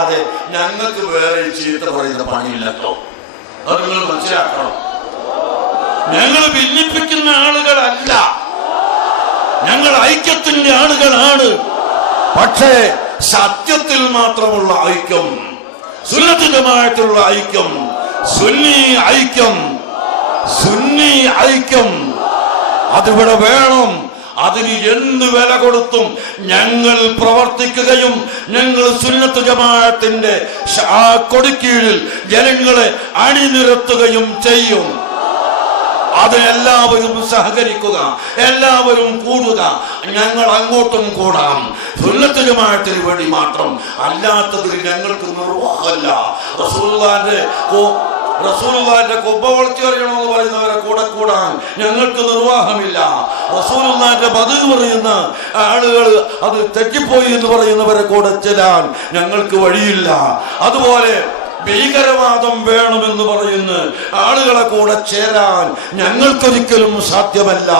അതെ ഞങ്ങൾക്ക് വേറെ ചീത്ത പറയുന്ന പണിയില്ലോ അത് നിങ്ങൾ മനസ്സിലാക്കണം. ഞങ്ങൾ ഭിന്നിപ്പിക്കുന്ന ആളുകളല്ല. ഞങ്ങൾ ഐക്യത്തിന്റെ ആളുകളാണ്. പക്ഷേ സത്യത്തിൽ മാത്രമുള്ള ഐക്യം സുന്നത്തിന്റെമായിട്ടുള്ള ഐക്യം സുന്നി ഐക്യം സുന്നി ഐക്യം അതിവിടെ വേണം. അതിന് എന്ത് വില കൊടുത്തും ഞങ്ങൾ പ്രവർത്തിക്കുകയും ഞങ്ങൾ സുന്നത്ത് ജമാഅത്തിന്റെ ആ കൊടിക്കീഴിൽ ജനങ്ങളെ അണിനിരത്തുകയും ചെയ്യും. അത് എല്ലാവരും സഹകരിക്കുക എല്ലാവരും കൂടുക ഞങ്ങൾ അങ്ങോട്ടും കൂടാം. സുന്നത്ത് ജമാഅത്തിന് വേണ്ടി മാത്രം അല്ലാത്തതിൽ ഞങ്ങൾക്ക് നിർവാഹമല്ല. റസൂലുള്ളാന്റെ കോ- റസൂലുള്ളാന്റെ കൊമ്പ വളർത്തി അറിയണമെന്ന് പറയുന്നവരെ കൂടെ കൂടാൻ ഞങ്ങൾക്ക് നിർവാഹമില്ല. റസൂലുള്ളാന്റെ ബദൽ പറയുന്ന ആളുകൾ അത് തെറ്റിപ്പോയി എന്ന് പറയുന്നവരെ കൂടെ ചെല്ലാൻ ഞങ്ങൾക്ക് വഴിയില്ല. അതുപോലെ ഭീകരവാദം വേണമെന്ന് പറയുന്ന ആളുകളെ കൂടെ ചേരാൻ ഞങ്ങൾക്കൊരിക്കലും സാധ്യമല്ല.